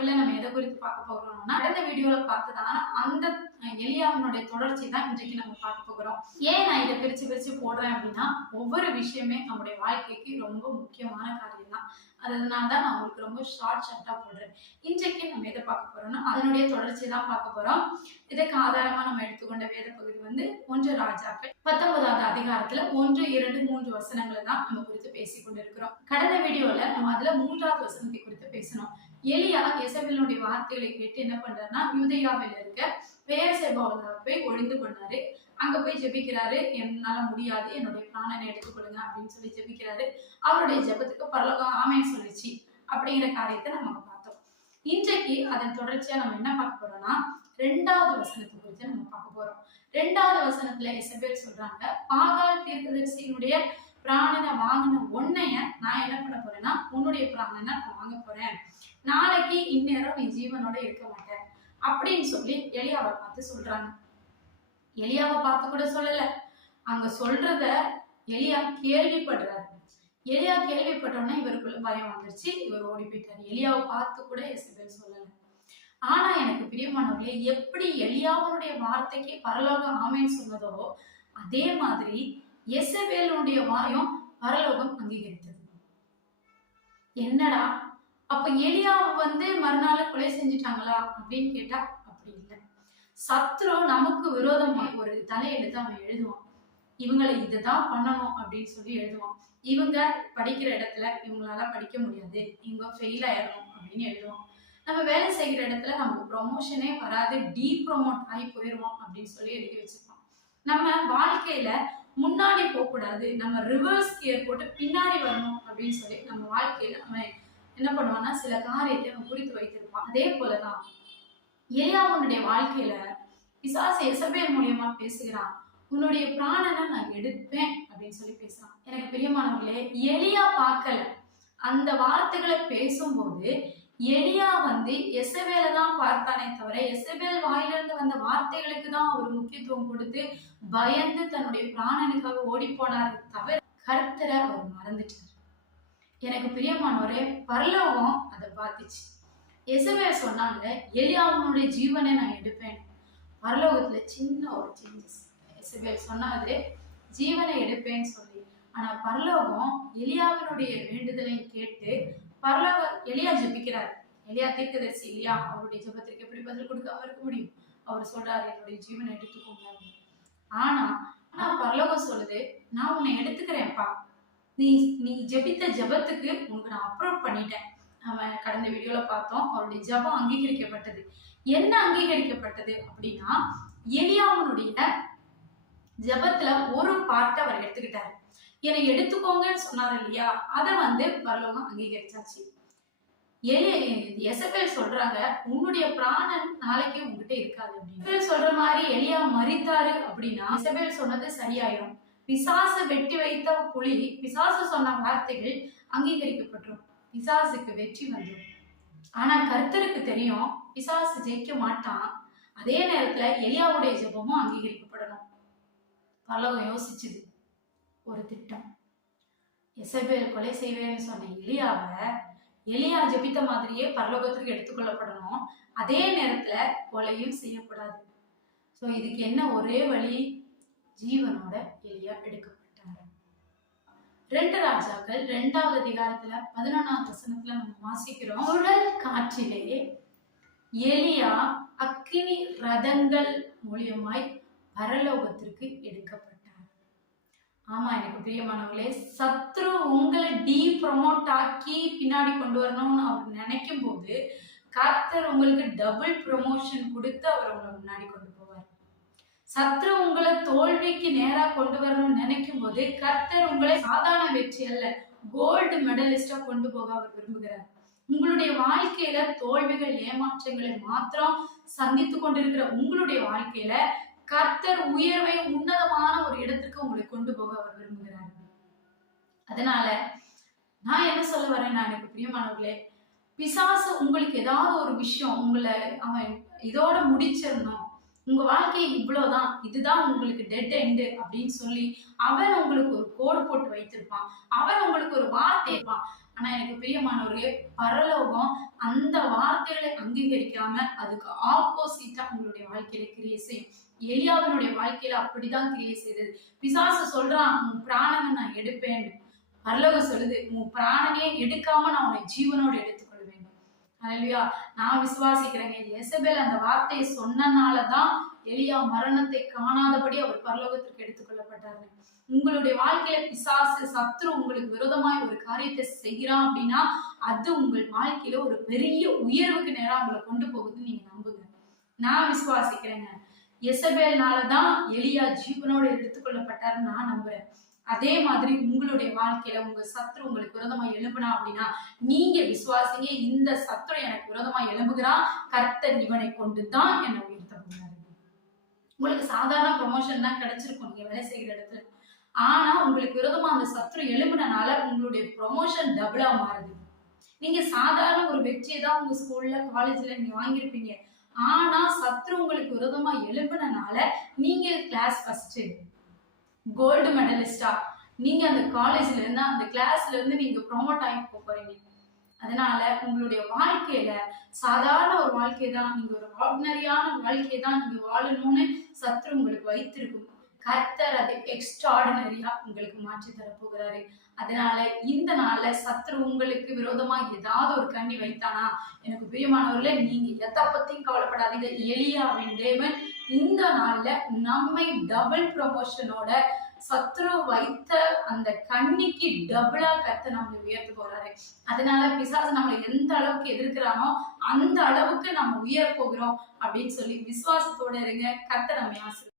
பதிவுல நம்ம எதை குறித்து பார்க்க போகிறோம்னா, கடந்த வீடியோல பார்த்ததான அந்த எலியாவினுடைய தொடர்ச்சி தான் இன்றைக்கு நம்ம பார்க்க போகிறோம். ஏன் நான் இதை பிரிச்சு போடுறேன் அப்படின்னா, ஒவ்வொரு விஷயமே நம்முடைய வாழ்க்கைக்கு ரொம்ப முக்கியமான காரியம் தான். அதனால தான் நான் உங்களுக்கு ரொம்ப ஷார்ட்டா போடுறேன். இன்றைக்கு நம்ம எதை பார்க்க போறோம்னா, அதனுடைய தொடர்ச்சி தான் பார்க்க போறோம். இதுக்கு ஆதாரமா நம்ம எடுத்துக்கொண்ட வேத பகுதி வந்து 1 ராஜாக்கள் 19வது அதிகாரத்துல 1, 2, 3 வசனங்களை தான் நம்ம குறித்து பேசிக் கொண்டிருக்கிறோம். கடந்த வீடியோல நம்ம அதுல 3வது வசனத்தை குறித்து பேசணும். எலியா எசபேலுடைய வார்த்தைகளை கேட்டு என்ன பண்றாருன்னா, யூதேயாவில் இருக்க பெயர்செபாவுல போய் ஒளிந்து கொண்டாரு. அங்க போய் ஜெபிக்கிறாரு. என்னால முடியாது, என்னுடைய பிராணனை எடுத்துக்கொள்ளுங்க அப்படின்னு சொல்லி ஜெபிக்கிறாரு. அவருடைய ஜெபத்துக்கு பரலோகம் ஆமென் சொல்லிச்சு அப்படிங்கிற காரியத்தை நம்ம பார்த்தோம். இன்றைக்கு அதன் தொடர்ச்சியா நம்ம என்ன பார்க்க போறோம்னா, 2வது வசனத்தை குறித்து நம்ம பார்க்க போறோம். 2வது வசனத்துல எசபேல் சொல்றாங்க, பாகால் தீர்க்கதரிசியினுடைய பிராணனை வாங்கின உன்னைய நான் என்ன பண்ண போறேன்னா, உன்னுடைய பிராணனை நான் வாங்க போறேன். நாளைக்கு இந்நேரம் நீ ஜீவனோட இருக்க மாட்டேன் அப்படின்னு சொல்லி எலியாவை பார்த்து சொல்றாங்க. எலியாவை பார்த்து கூட சொல்லல, அங்க சொல்றத எலியா கேள்விப்படுறாரு. எலியா கேள்விப்பட்டோன்னா இவருக்குள்ள பயம் வந்துருச்சு. இவர் ஓடி போயிட்டாரு. எலியாவை பார்த்து கூட எசபேல் சொல்லல. ஆனா எனக்கு பிரியமானவர்களே, எப்படி எலியாவுடைய வார்த்தைக்கு பரலோகம் ஆமென் சொன்னதோ அதே மாதிரி எசபேலுடைய வாயும் பரலோகம் அங்கீகரித்தது. என்னடா அப்ப எலியாவை வந்து மறுநாள் கொலை செஞ்சுட்டாங்களா அப்படின்னு கேட்டா அப்படி இல்லை. சத்ரு நமக்கு விரோதமா ஒரு தலையெழுத்து அவன் எழுதுவான். இவங்களை இதுதான் பண்ணணும் அப்படின்னு சொல்லி எழுதுவான். இவங்க படிக்கிற இடத்துல இவங்களால படிக்க முடியாது, இவங்க ஃபெயில் ஆயிடணும் அப்படின்னு எழுதுவான். நம்ம வேலை செய்கிற இடத்துல நமக்கு ப்ரொமோஷனே வராது, ப்ரொமோட் ஆகி போயிடுவோம் அப்படின்னு சொல்லி எழுதி வச்சிருப்பான். நம்ம வாழ்க்கையில முன்னாடி போகக்கூடாது, நம்ம ரிவர்ஸ் கியர் போட்டு பின்னாடி வரணும் அப்படின்னு சொல்லி நம்ம வாழ்க்கையில நம்ம என்ன பண்ணுவான்னா சில காரியத்தை நம்ம குறித்து வைத்திருப்பான். அதே போலதான் எலியாவுடைய வாழ்க்கையில பிசாசு எசபேல் மூலியமா பேசுகிறான். உன்னுடைய பிராணனை நான் எடுப்பேன் அப்படின்னு சொல்லி பேசுறான். எனக்கு பிரியமானவர்களே, எலியா பார்க்கல. அந்த வார்த்தைகளை பேசும்போது எலியா வந்து எசபேலை தான் பார்த்தானே தவிர, எசபேல் வாயிலிருந்து வந்த வார்த்தைகளுக்கு தான் அவர் முக்கியத்துவம் கொடுத்து பயந்து தன்னுடைய பிராணனுக்காக ஓடி போனார் தவிர கர்த்தரை அவர் மறந்துட்டார். எனக்கு பிரியமானவரே, பரலோகம் அதை பார்த்துச்சு. எசபேல் சொன்னாங்க, எலியாவுடைய ஜீவனை நான் எடுப்பேன். பரலோகத்துல சின்ன ஒரு சேஞ்சஸ். எசபேல் சொன்னாரு ஜீவனை எடுப்பேன்னு சொல்லி. ஆனா பரலோகம் எலியாவினுடைய வேண்டுதலை கேட்டு எலியா ஜெபிக்கிறார். எலியா தீர்க்கதரிசி இல்லையா, அவருடைய ஜெபத்திற்கு எப்படி பதில் கொடுக்காம இருக்க முடியும்? அவர் சொல்றாரு, என்னுடைய ஜீவனை எடுத்துக்கோங்க. ஆனா பரலோகம் சொல்லுது, நான் உன்னை எடுத்துக்கிறேன்ப்பா. நீ ஜெபித்த ஜெபத்துக்கு உனக்கு நான் அப்ரூவ் பண்ணிட்டேன். அவன் கடந்த வீடியோல பார்த்தோம், அவருடைய ஜெபம் அங்கீகரிக்கப்பட்டது. என்ன அங்கீகரிக்கப்பட்டது அப்படின்னா, எலியாவுடைய ஜெபத்துல ஒரு பார்ட்டை அவர் எடுத்துக்கிட்டாரு. என்னை எடுத்துக்கோங்கன்னு சொன்னாரு இல்லையா, அதை வந்து பரலோகம் அங்கீகரிச்சாச்சு. எசபேல் சொல்றாங்க, உன்னுடைய பிராணன் நாளைக்கு உங்ககிட்ட இருக்காது அப்படின்னு சொல்ற மாதிரி எலியா மரித்தாரு அப்படின்னா எசபேல் சொன்னது சரியாயிரும். பிசாசு வெட்டி வைத்த புலி, பிசாசு சொன்ன வார்த்தைகள் அங்கீகரிக்கப்பட்டுரும், பிசாசுக்கு வெற்றி வந்துடும். ஆனா கர்த்தருக்கு தெரியும் பிசாசு ஜெயிக்க மாட்டான். அதே நேரத்துல எலியாவுடைய ஜெபமும் அங்கீகரிக்கப்படணும். பரலோகம் யோசிச்சுது ஒரு திட்டம். எசபேல் கொலை செய்வேன்னு சொன்ன எலியா ஜெபித்த மாதிரியே பரலோகத்துக்கு எடுத்துக்கொள்ளப்படணும். அதே நேரத்துல கொலையும் செய்யக்கூடாது. சோ இதுக்கு என்ன ஒரே வழி? ஜீவனோட எலியா எடுக்கப்பட்டார். 2 ராஜாக்கள் 2வது அதிகாரத்துல 11வது வசனத்துல நம்ம வாசிக்கிறோம், சுழல் காற்றிலே எலியா அக்கினி ரதங்கள் மூலியமாய் பரலோகத்திற்கு எடுக்கப்பட்டார். ஆமா எனக்கு பிரியமானவர்களே, சத்ரு உங்களை ப்ரொமோட் ஆக்கி பின்னாடி கொண்டு வரணும்னு அவர் நினைக்கும் போது கர்த்தர் உங்களுக்கு டபுள் ப்ரொமோஷன் கொடுத்து அவர் உங்களை முன்னாடி கொண்டு போவார். சத்ரு உங்களை தோல்விக்கு நேரா கொண்டு வரணும்னு நினைக்கும் போது கர்த்தர் உங்களை சாதாரண வெற்றி அல்ல, கோல்டு மெடலிஸ்டா கொண்டு போக அவர் விரும்புகிறார். உங்களுடைய வாழ்க்கையில தோல்விகள் ஏமாற்றங்களை மாத்திரம் சந்தித்து கொண்டிருக்கிற உங்களுடைய வாழ்க்கையில கர்த்தர் உயர்வை உன்னதமான ஒரு இடத்துக்கு உங்களை கொண்டு போக அவர் விரும்புகிறார். அதனால நான் என்ன சொல்ல வரேன், நான் எனக்கு பிரியமானவர்களே, பிசாசு உங்களுக்கு ஏதாவது ஒரு விஷயம் உங்களை அவன் இதோட முடிச்சிடணும், உங்க வாழ்க்கை இவ்வளவுதான், இதுதான் உங்களுக்கு டெட் எண்டு அப்படின்னு சொல்லி அவன் உங்களுக்கு ஒரு கோடு போட்டு வைத்திருப்பான். அவன் உங்களுக்கு ஒரு வார்த்தை இருப்பான். ஆனா எனக்கு பிரியமானவர்களே, பரலோகம் அந்த வார்த்தைகளை அங்கீகரிக்காம அதுக்கு ஆப்போசிட்டா உங்களுடைய வாழ்க்கையில கிரியை செய்யும். எலியாவினுடைய வாழ்க்கையில அப்படிதான் கிரியை செய்தது. பிசாசு சொல்றான், உன் பிராணனை நான் எடுப்பேன். பரலோகம் சொல்லுது, உன் பிராணனையே எடுக்காம நான் உன்னை ஜீவனோடு எடுத்துக்கொள்ள வேண்டும். அல்லேலூயா. நான் விசுவாசிக்கிறேங்க, எசபேல் அந்த வார்த்தையை சொன்னனாலதான் எலியா மரணத்தை காணாதபடி அவர் பரலோகத்திற்கு எடுத்துக்கொள்ளப்பட்டாரு. உங்களுடைய வாழ்க்கையில பிசாசு, சத்துரு உங்களுக்கு விரோதமாய் ஒரு காரியத்தை செய்கிறான் அப்படின்னா அது உங்கள் வாழ்க்கையில ஒரு பெரிய உயர்வுக்கு நேரம் உங்களை கொண்டு போகுதுன்னு நீங்க நம்புங்க. நான் விசுவாசிக்கிறேங்க, எசபேல்னாலதான் எலியா ஜீவனோடு எடுத்துக்கொள்ளப்பட்டாருன்னு நான் நம்புறேன். அதே மாதிரி உங்களுடைய வாழ்க்கையில உங்க சத்துரு உங்களுக்கு விரோதமா எழும்புனா அப்படின்னா நீங்க விசுவாசிங்க, இந்த சத்துரு எனக்கு விரோதமா எழும்புகிறான், கர்த்தர் இவனை கொண்டுதான் என்னை உயர்த்த போகிறாரு. உங்களுக்கு சாதாரண ப்ரொமோஷன் தான் கிடைச்சிருக்கும் நீங்க வேலை செய்கிற இடத்துல. ஆனா உங்களுக்கு விரோதமா அந்த சத்துரு எழும்புனனால உங்களுடைய ப்ரொமோஷன் டபுளா மாறுது. நீங்க சாதாரண ஒரு வெற்றியை தான் உங்க ஸ்கூல்ல காலேஜ்ல நீங்க வாங்கியிருப்பீங்க. ஆனா சத்துரு உங்களுக்கு விரோதமா எழும்புனனால நீங்க கிளாஸ் ஃபர்ஸ்ட், கோல்டு மெடலிஸ்டா நீங்க அந்த காலேஜ்ல இருந்து அந்த கிளாஸ்ல இருந்து நீங்க ப்ரொமோட் ஆகி போறீங்க. அதனால உங்களுடைய வாழ்க்கையில சாதாரண ஒரு வாழ்க்கை தான், நீங்க ஒரு ஆர்டினரியான வாழ்க்கை தான் நீங்க வாழணும்னு சத்துரு உங்களுக்கு வைத்திருக்கும். கர்த்தர் அதை எக்ஸ்ட்ராடினரியா உங்களுக்கு மாற்றி தரப்போகிறாரு. அதனால இந்த நாள்ல சத்துரு உங்களுக்கு விரோதமா ஏதாவது ஒரு கண்ணி வைத்தானா, எனக்கு பிரியமானவர்களே, நீங்க எதை பத்தியும் கவலைப்படாதீங்க. எலியாவின் தேவன் இந்த நாள்ல நம்மை டபுள் ப்ரமோஷனோட சத்துரு வைத்த அந்த கண்ணிக்கு டபுளா கர்த்தர் நம்மளை உயர்த்த போறாரு. அதனால பிசாசு நம்மளை எந்த அளவுக்கு எதிர்க்கிறானோ அந்த அளவுக்கு நம்ம உயர போகிறோம் அப்படின்னு சொல்லி விசுவாசத்தோட இருங்க. கர்த்தர் நம்மை ஆசீர்வதிப்பார்.